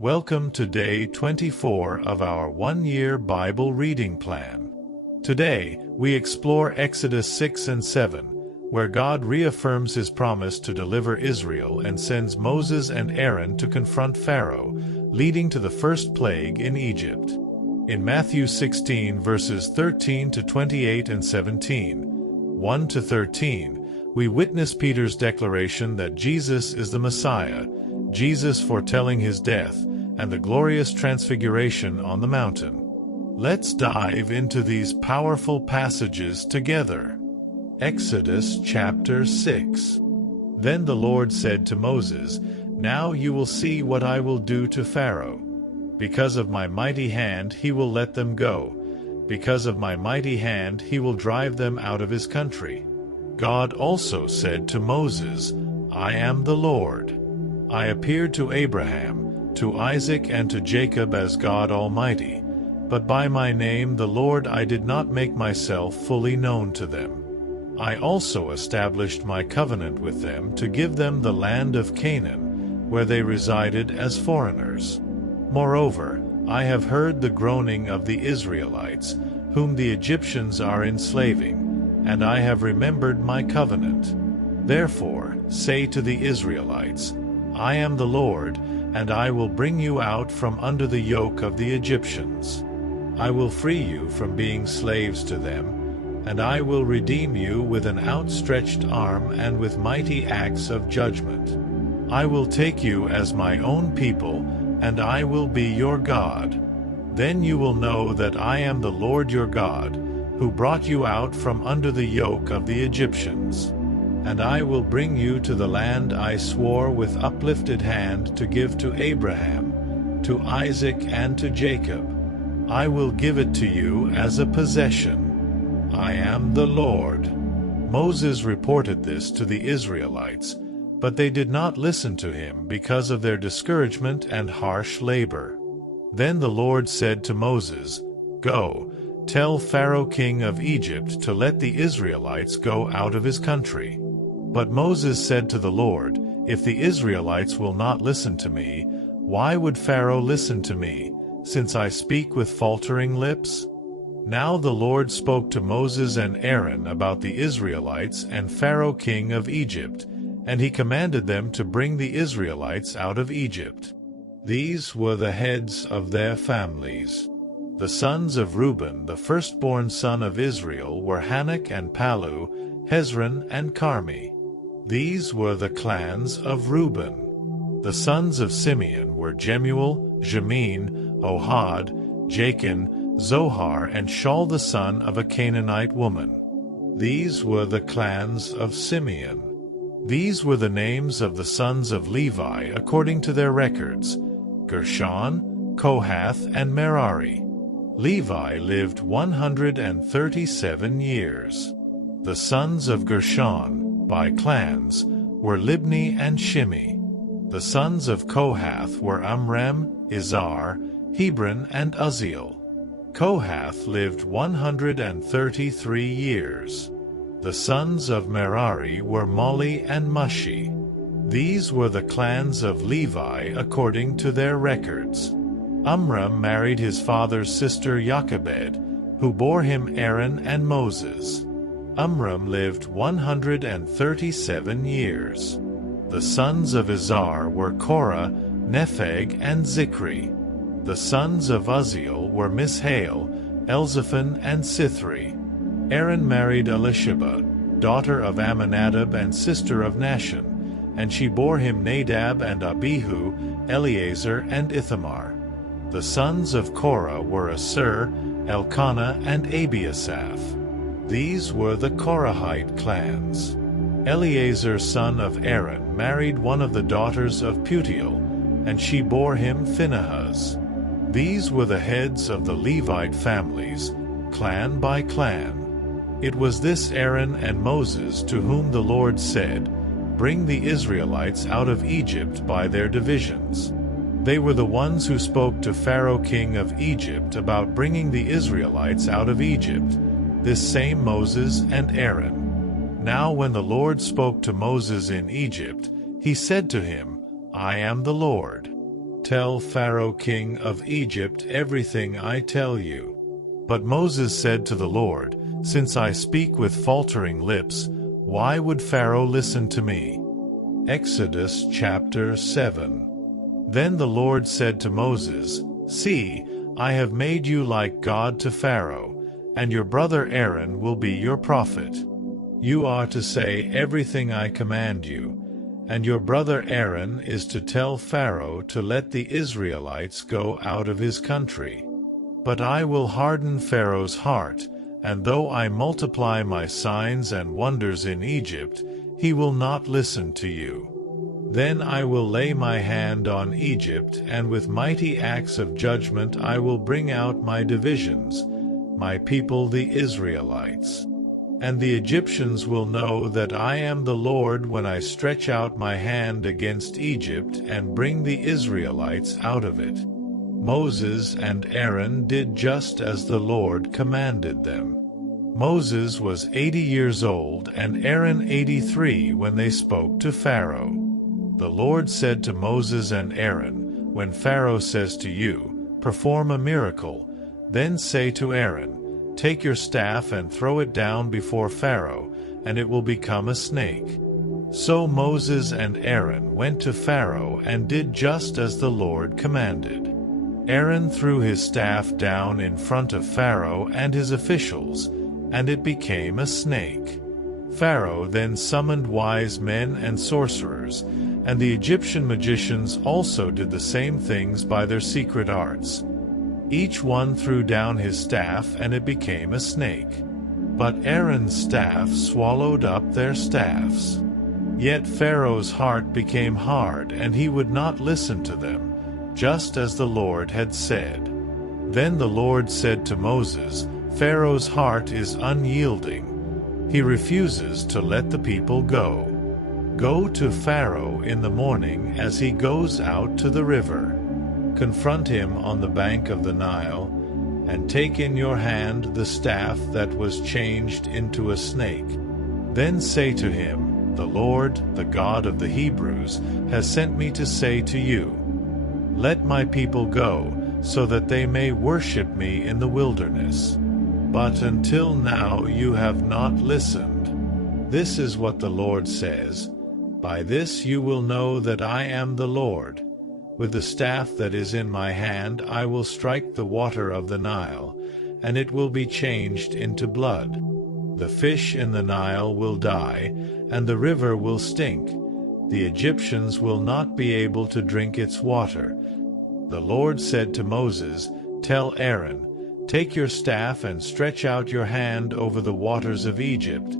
Welcome to day 24 of our one-year Bible reading plan. Today, we explore Exodus 6 and 7, where God reaffirms his promise to deliver Israel and sends Moses and Aaron to confront Pharaoh, leading to the first plague in Egypt. In Matthew 16 verses 13 to 28 and 17, 1 to 13, we witness Peter's declaration that Jesus is the Messiah, Jesus foretelling his death, and the glorious Transfiguration on the mountain. Let's dive into these powerful passages together. Exodus chapter 6. Then the Lord said to Moses, "Now you will see what I will do to Pharaoh. Because of my mighty hand he will let them go. Because of my mighty hand he will drive them out of his country." God also said to Moses, "I am the Lord. I appeared to Abraham, to Isaac and to Jacob as God Almighty, but by my name the Lord I did not make myself fully known to them. I also established my covenant with them to give them the land of Canaan, where they resided as foreigners. Moreover, I have heard the groaning of the Israelites, whom the Egyptians are enslaving, and I have remembered my covenant. Therefore, say to the Israelites, I am the Lord, and I will bring you out from under the yoke of the Egyptians. I will free you from being slaves to them, and I will redeem you with an outstretched arm and with mighty acts of judgment. I will take you as my own people, and I will be your God. Then you will know that I am the Lord your God, who brought you out from under the yoke of the Egyptians. And I will bring you to the land I swore with uplifted hand to give to Abraham, to Isaac and to Jacob. I will give it to you as a possession. I am the Lord." Moses reported this to the Israelites, but they did not listen to him because of their discouragement and harsh labor. Then the Lord said to Moses, "Go, tell Pharaoh king of Egypt to let the Israelites go out of his country." But Moses said to the Lord, "If the Israelites will not listen to me, why would Pharaoh listen to me, since I speak with faltering lips?" Now the Lord spoke to Moses and Aaron about the Israelites and Pharaoh king of Egypt, and he commanded them to bring the Israelites out of Egypt. These were the heads of their families. The sons of Reuben, the firstborn son of Israel, were Hanok and Palu, Hezron and Carmi. These were the clans of Reuben. The sons of Simeon were Jemuel, Jamin, Ohad, Jachin, Zohar, and Shaul the son of a Canaanite woman. These were the clans of Simeon. These were the names of the sons of Levi according to their records: Gershon, Kohath, and Merari. Levi lived 137 years. The sons of Gershon, by clans, were Libni and Shimi. The sons of Kohath were Amram, Izhar, Hebron, and Uzziel. Kohath lived 133 years. The sons of Merari were Mali and Mushi. These were the clans of Levi according to their records. Amram married his father's sister Jochebed, who bore him Aaron and Moses. Amram lived 137 years. The sons of Izhar were Korah, Nepheg, and Zikri. The sons of Uzziel were Mishael, Elzaphan, and Sithri. Aaron married Elisheba, daughter of Amminadab and sister of Nahshon, and she bore him Nadab and Abihu, Eleazar, and Ithamar. The sons of Korah were Asur, Elkanah, and Abiasaph. These were the Korahite clans. Eleazar son of Aaron married one of the daughters of Putiel, and she bore him Phinehas. These were the heads of the Levite families, clan by clan. It was this Aaron and Moses to whom the Lord said, "Bring the Israelites out of Egypt by their divisions." They were the ones who spoke to Pharaoh king of Egypt about bringing the Israelites out of Egypt, this same Moses and Aaron. Now when the Lord spoke to Moses in Egypt, he said to him, "I am the Lord. tell Pharaoh king of Egypt everything I tell you." But Moses said to the Lord, "Since I speak with faltering lips, why would Pharaoh listen to me?" Exodus chapter 7. Then the Lord said to Moses, "See, I have made you like God to Pharaoh, and your brother Aaron will be your prophet. You are to say everything I command you, and your brother Aaron is to tell Pharaoh to let the Israelites go out of his country. But I will harden Pharaoh's heart, and though I multiply my signs and wonders in Egypt, he will not listen to you. Then I will lay my hand on Egypt, and with mighty acts of judgment I will bring out my divisions, my people the Israelites. And the Egyptians will know that I am the Lord when I stretch out my hand against Egypt and bring the Israelites out of it." Moses and Aaron did just as the Lord commanded them. Moses was 80 years old and Aaron 83 when they spoke to Pharaoh. The Lord said to Moses and Aaron, "When Pharaoh says to you, 'Perform a miracle,' then say to Aaron, 'Take your staff and throw it down before Pharaoh, and it will become a snake.'" So Moses and Aaron went to Pharaoh and did just as the Lord commanded. Aaron threw his staff down in front of Pharaoh and his officials, and it became a snake. Pharaoh then summoned wise men and sorcerers, and the Egyptian magicians also did the same things by their secret arts. Each one threw down his staff, and it became a snake. But Aaron's staff swallowed up their staffs. Yet Pharaoh's heart became hard, and he would not listen to them, just as the Lord had said. Then the Lord said to Moses, "Pharaoh's heart is unyielding. He refuses to let the people go. Go to Pharaoh in the morning as he goes out to the river. Confront him on the bank of the Nile, and take in your hand the staff that was changed into a snake. Then say to him, 'The Lord, the God of the Hebrews, has sent me to say to you, let my people go, so that they may worship me in the wilderness. But until now you have not listened. This is what the Lord says, By this you will know that I am the Lord. With the staff that is in my hand I will strike the water of the Nile, and it will be changed into blood. The fish in the Nile will die, and the river will stink. The Egyptians will not be able to drink its water. The Lord said to Moses, Tell Aaron, Take your staff and stretch out your hand over the waters of Egypt,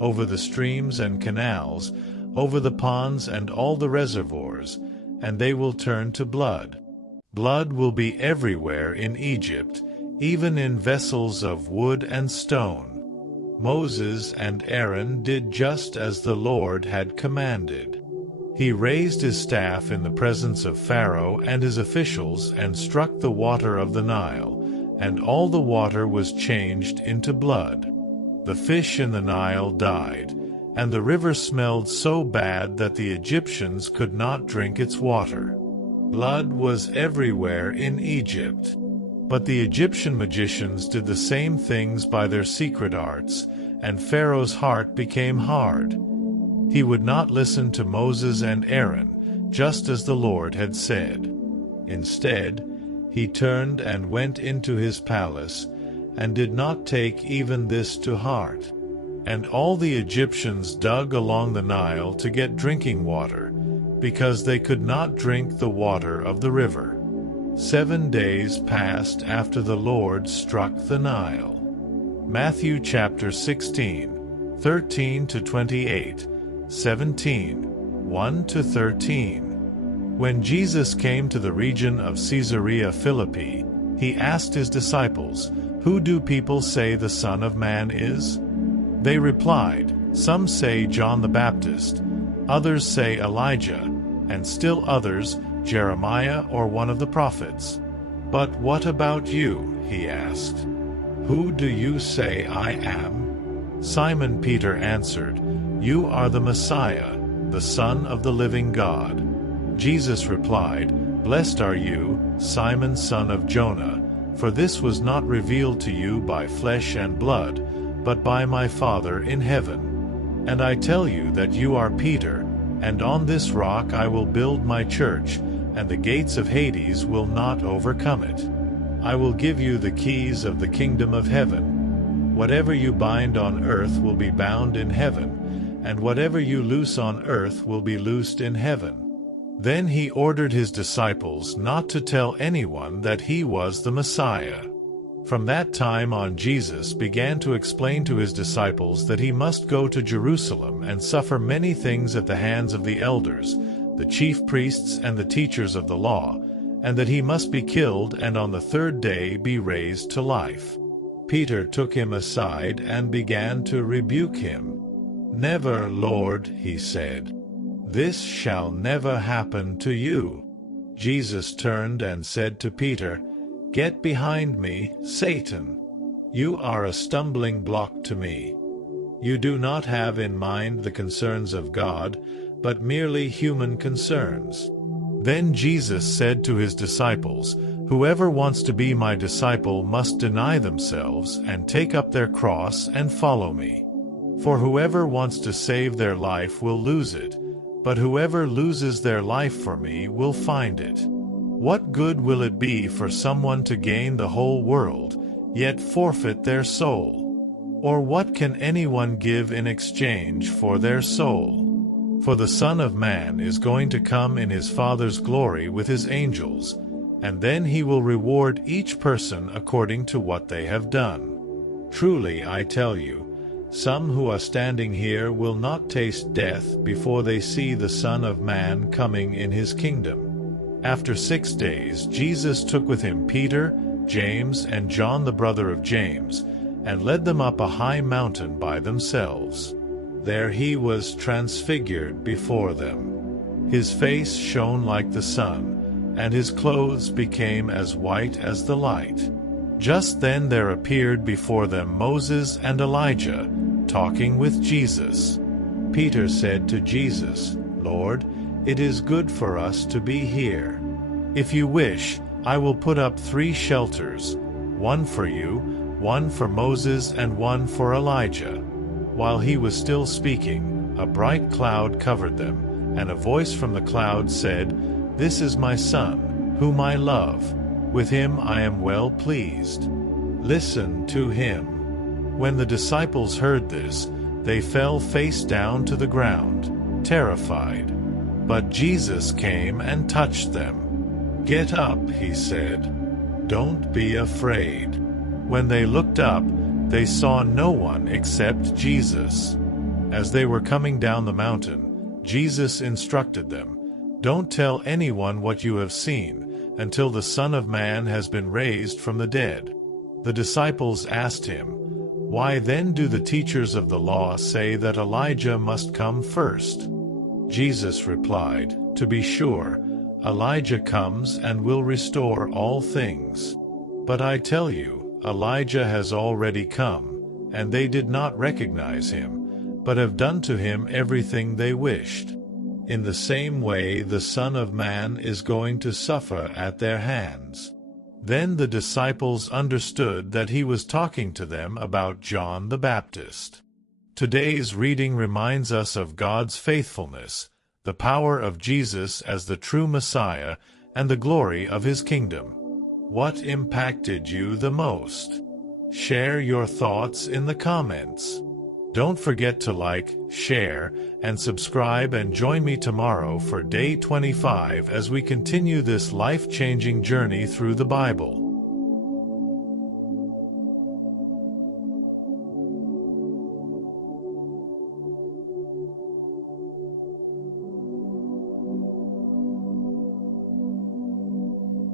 over the streams and canals, over the ponds and all the reservoirs, and they will turn to blood. Blood will be everywhere in Egypt, even in vessels of wood and stone. Moses and Aaron did just as the Lord had commanded. He raised his staff in the presence of Pharaoh and his officials and struck the water of the Nile, and all the water was changed into blood. The fish in the Nile died, and the river smelled so bad that the Egyptians could not drink its water. Blood was everywhere in Egypt. But the Egyptian magicians did the same things by their secret arts, and Pharaoh's heart became hard. He would not listen to Moses and Aaron, just as the Lord had said. Instead, he turned and went into his palace, and did not take even this to heart. And all the Egyptians dug along the Nile to get drinking water, because they could not drink the water of the river. 7 days passed after the Lord struck the Nile. Matthew chapter 16, 13-28, 17, 1-13. When Jesus came to the region of Caesarea Philippi, he asked his disciples, Who do people say the Son of Man is? They replied, Some say John the Baptist, others say Elijah, and still others, Jeremiah or one of the prophets. But what about you? He asked. Who do you say I am? Simon Peter answered, You are the Messiah, the Son of the living God. Jesus replied, Blessed are you, Simon son of Jonah, for this was not revealed to you by flesh and blood, but by my Father in heaven. And I tell you that you are Peter, and on this rock I will build my church, and the gates of Hades will not overcome it. I will give you the keys of the kingdom of heaven. Whatever you bind on earth will be bound in heaven, and whatever you loose on earth will be loosed in heaven. Then he ordered his disciples not to tell anyone that he was the Messiah. From that time on, Jesus began to explain to his disciples that he must go to Jerusalem and suffer many things at the hands of the elders, the chief priests and the teachers of the law, and that he must be killed and on the third day be raised to life. Peter took him aside and began to rebuke him. "Never, Lord," he said. "This shall never happen to you." Jesus turned and said to Peter, "Get behind me, Satan. You are a stumbling block to me. You do not have in mind the concerns of God, but merely human concerns." Then Jesus said to his disciples, "Whoever wants to be my disciple must deny themselves and take up their cross and follow me. For whoever wants to save their life will lose it, but whoever loses their life for me will find it. What good will it be for someone to gain the whole world, yet forfeit their soul? Or what can anyone give in exchange for their soul? For the Son of Man is going to come in his Father's glory with his angels, and then he will reward each person according to what they have done. Truly, I tell you, some who are standing here will not taste death before they see the Son of Man coming in his kingdom." After 6 days, Jesus took with him Peter, James, and John the brother of James, and led them up a high mountain by themselves. There he was transfigured before them. His face shone like the sun, and his clothes became as white as the light. Just then there appeared before them Moses and Elijah, talking with Jesus. Peter said to Jesus, "Lord, it is good for us to be here. If you wish, I will put up 3 shelters, one for you, one for Moses, and one for Elijah." While he was still speaking, a bright cloud covered them, and a voice from the cloud said, "This is my Son, whom I love. With him I am well pleased. Listen to him." When the disciples heard this, they fell face down to the ground, terrified. But Jesus came and touched them. "Get up," he said. "Don't be afraid." When they looked up, they saw no one except Jesus. As they were coming down the mountain, Jesus instructed them, "Don't tell anyone what you have seen, until the Son of Man has been raised from the dead." The disciples asked him, "Why then do the teachers of the law say that Elijah must come first?" Jesus replied, "To be sure, Elijah comes and will restore all things. But I tell you, Elijah has already come, and they did not recognize him, but have done to him everything they wished. In the same way the Son of Man is going to suffer at their hands." Then the disciples understood that he was talking to them about John the Baptist. Today's reading reminds us of God's faithfulness, the power of Jesus as the true Messiah, and the glory of his kingdom. What impacted you the most? Share your thoughts in the comments. Don't forget to like, share, and subscribe, and join me tomorrow for day 25 as we continue this life-changing journey through the Bible.